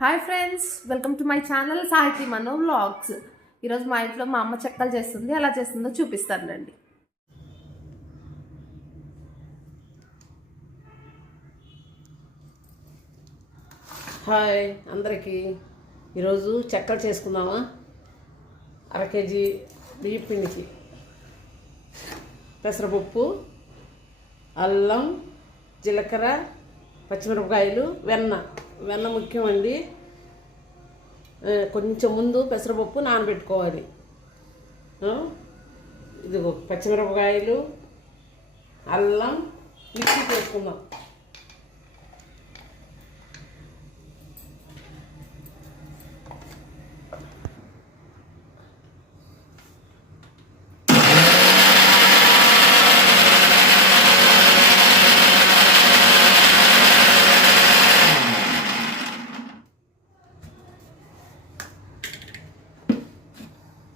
Hi friends, welcome to my channel సాహితీ మనో vlogs. ఈరోజు మా ఇంట్లో మా అమ్మ చెక్కలు చేస్తుంది. ఎలా చేస్తుందో చూపిస్తానండి. హాయ్ అందరికీ. ఈరోజు చెక్కలు చేసుకుందామా. అర కేజీ బియ్యం పిండికి పెసరపప్పు, అల్లం, జీలకర్ర, పచ్చిమిరపకాయలు, వెన్న ముఖ్యమండి. కొంచెం ముందు పెసరపప్పు నానబెట్టుకోవాలి. ఇదిగో పచ్చిమిరపకాయలు, అల్లం మిక్సీ చేసుకుందాం.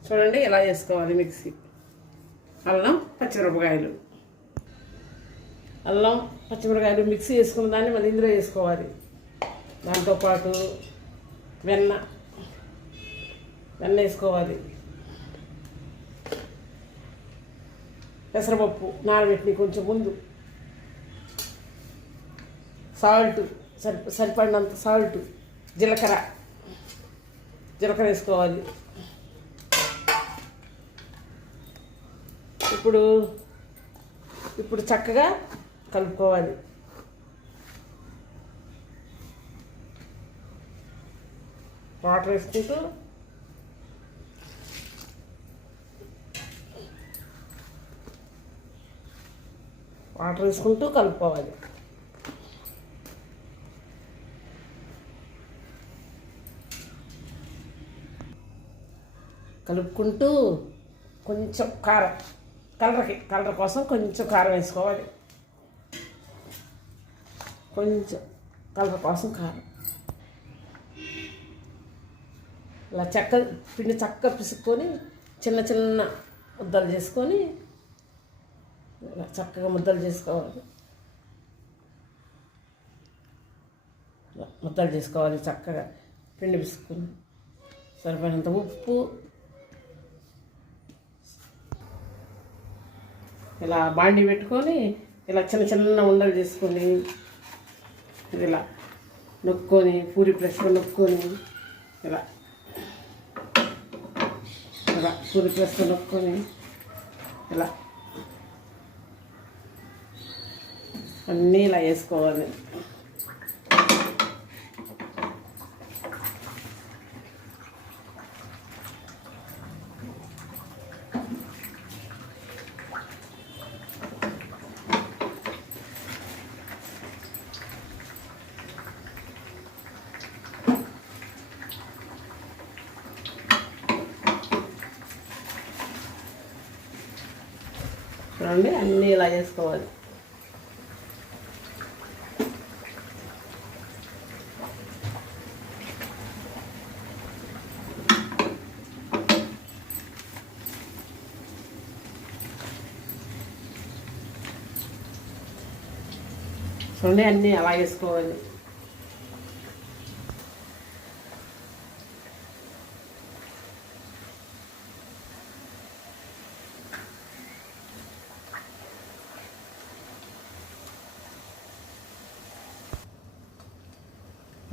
చూడండి ఎలా చేసుకోవాలి. మిక్సీ అల్లం పచ్చిమిరపకాయలు మిక్సీ చేసుకున్న దాన్ని మళ్ళీ ఇందులో వేసుకోవాలి. దాంతోపాటు వెన్న వేసుకోవాలి. పెసరపప్పు నానబెట్టి కొంచెం ముందు, సాల్ట్ సరిపడినంత సాల్ట్, జీలకర్ర వేసుకోవాలి. ఇప్పుడు చక్కగా కలుపుకోవాలి. వాటర్ వేసుకుంటూ కలుపుకోవాలి. కలుపుకుంటూ కొంచెం కలర్ కోసం కొంచెం కారం వేసుకోవాలి. కొంచెం కలర్ కోసం కారం. ఇలా పిండి చక్కగా పిసుక్కొని చిన్న చిన్న ముద్దలు చేసుకొని ఇలా చక్కగా ముద్దలు చేసుకోవాలి. చక్కగా పిండి పిసుక్కొని సరిపోయినంత ఉప్పు, ఇలా బాండి పెట్టుకొని ఇలా చిన్న చిన్న ఉండలు చేసుకొని ఇలా నొక్కొని పూరి ప్రెస్లో నొక్కొని ఇలా పూరి ప్రెస్లో నొక్కొని ఇలా అన్నీ ఇలా వేసుకోవాలి. చూడండి అన్నీ ఇలా చేసుకోవాలి. అన్నీ అలా వేసుకోవాలి.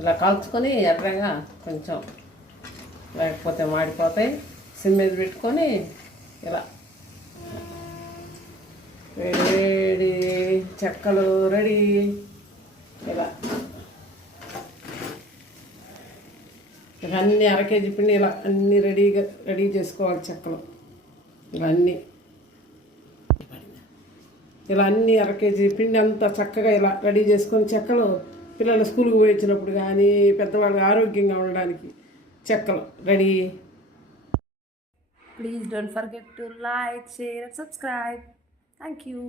ఇలా కాల్చుకొని ఎర్రగా కొంచెం, లేకపోతే మాడిపోతాయి. సిమ్ మీద పెట్టుకొని ఇలా వేడి చెక్కలు రెడీ. ఇలా అన్నీ అర కేజీ పిండి ఇలా అన్నీ రెడీ చేసుకోవాలి. చెక్కలు ఇలా అన్నీ అర కేజీ పిండి అంతా చక్కగా ఇలా రెడీ చేసుకొని చెక్కలు పిల్లలు స్కూల్కి పోయి వచ్చినప్పుడు కానీ పెద్దవాళ్ళు ఆరోగ్యంగా ఉండడానికి చెక్కలు ready. Please don't forget to like, share and subscribe. Thank you.